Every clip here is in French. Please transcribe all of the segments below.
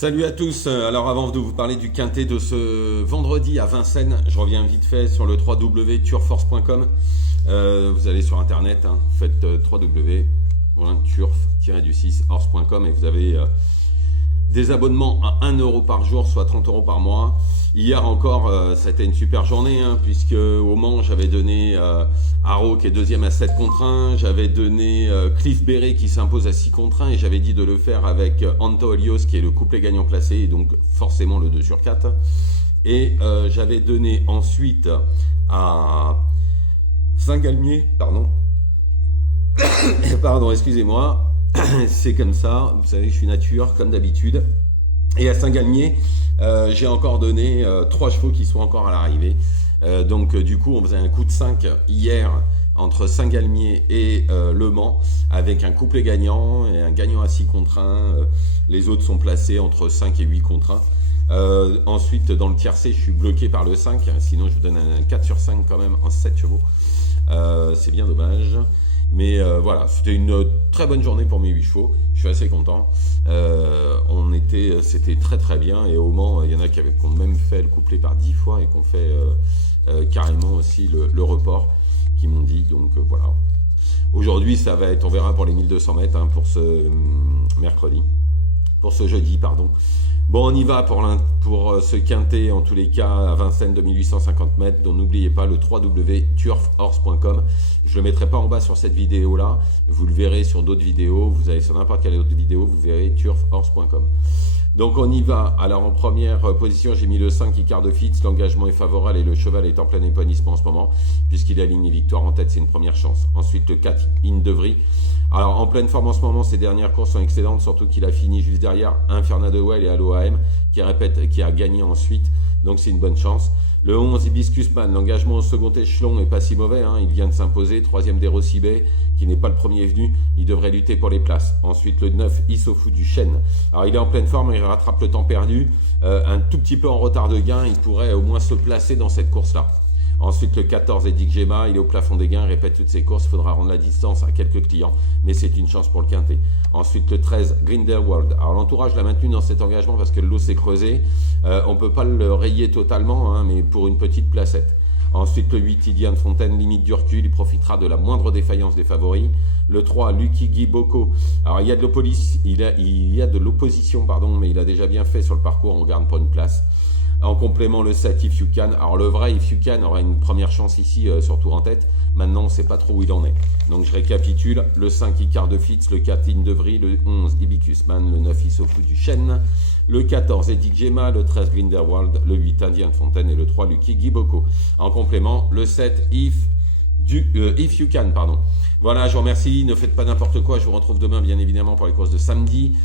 Salut à tous. Alors avant de vous parler du quintet de ce vendredi à Vincennes, je reviens vite fait sur le www.turforce.com. Vous allez sur internet, vous faites www.turf-horse.com et vous avez des abonnements à 1 euro par jour, soit 30 euros par mois. Hier encore, ça a été une super journée, puisque au Mans, j'avais donné Haro qui est deuxième à 7 contre 1. J'avais donné Cliff Berry qui s'impose à 6 contre 1. Et j'avais dit de le faire avec Anto Helios qui est le couplet gagnant placé, et donc forcément le 2 sur 4. Et j'avais donné ensuite à Saint-Galmier, pardon, excusez-moi. C'est comme ça, vous savez que je suis nature, comme d'habitude. Et à Saint-Galmier, j'ai encore donné 3 chevaux qui sont encore à l'arrivée. Donc du coup, on faisait un coup de 5 hier entre Saint-Galmier et Le Mans, avec un couplet gagnant et un gagnant à 6 contre 1. Les autres sont placés entre 5 et 8 contre 1. Ensuite, dans le tiercé, je suis bloqué par le 5, sinon je vous donne un 4 sur 5 quand même en 7 chevaux. C'est bien dommage. Mais voilà, c'était une très bonne journée pour mes 8 chevaux. Je suis assez content. C'était très très bien. Et au Mans, il y en a qui ont même fait le couplet par 10 fois et qui ont fait carrément aussi le report, qui m'ont dit. Donc voilà. Aujourd'hui, ça va être, on verra pour les 1200 mètres pour ce mercredi. Pour ce jeudi, pardon. Bon, on y va pour ce quintet, en tous les cas, à Vincennes de 1850 mètres, dont n'oubliez pas le www.turfhorse.com. Je le mettrai pas en bas sur cette vidéo-là, vous le verrez sur d'autres vidéos, vous allez sur n'importe quelle autre vidéo, vous verrez turfhorse.com. Donc on y va. Alors en première position, j'ai mis le 5 Icare de Fitz, l'engagement est favorable et le cheval est en plein épanouissement en ce moment, puisqu'il aligne les victoires en tête, c'est une première chance. Ensuite le 4 Indevry. Alors en pleine forme en ce moment, ses dernières courses sont excellentes, surtout qu'il a fini juste derrière Infernal de Well et Allo AM, qui a gagné ensuite, donc c'est une bonne chance. Le 11 Hibiscus Man, l'engagement au second échelon n'est pas si mauvais, il vient de s'imposer, troisième des Rossibet, qui n'est pas le premier venu, il devrait lutter pour les places. Ensuite le 9 Issoufou du Chêne, alors il est en pleine forme, il rattrape le temps perdu, un tout petit peu en retard de gain, il pourrait au moins se placer dans cette course-là. Ensuite, le 14, Edic Gemma, il est au plafond des gains, il répète toutes ses courses, il faudra rendre la distance à quelques clients, mais c'est une chance pour le quintet. Ensuite, le 13, Grindelwald. Alors, l'entourage l'a maintenu dans cet engagement parce que le lot s'est creusé. On ne peut pas le rayer totalement, mais pour une petite placette. Ensuite, le 8, Idiane Fontaine, limite du recul, il profitera de la moindre défaillance des favoris. Le 3, Lucky Guy Boko. Alors, il y a de l'opposition, mais il a déjà bien fait sur le parcours, on garde pour une place. En complément, le 7, If You Can. Alors le vrai If You Can aura une première chance ici, surtout en tête. Maintenant, on ne sait pas trop où il en est. Donc je récapitule. Le 5, Icare de Fitz. Le 4, Indevry. Le 11, Hibiscus Man. Le 9, Issoufou du Chêne. Le 14, Edic Gemma. Le 13, Grindelwald. Le 8, Indian Fontaine. Et le 3, Lucky Guy Boko. En complément, le 7, If You Can, Voilà, je vous remercie. Ne faites pas n'importe quoi. Je vous retrouve demain, bien évidemment, pour les courses de samedi.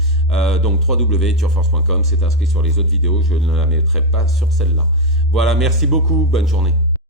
Donc www.turforce.com. C'est inscrit sur les autres vidéos. Je ne la mettrai pas sur celle-là. Voilà, merci beaucoup. Bonne journée.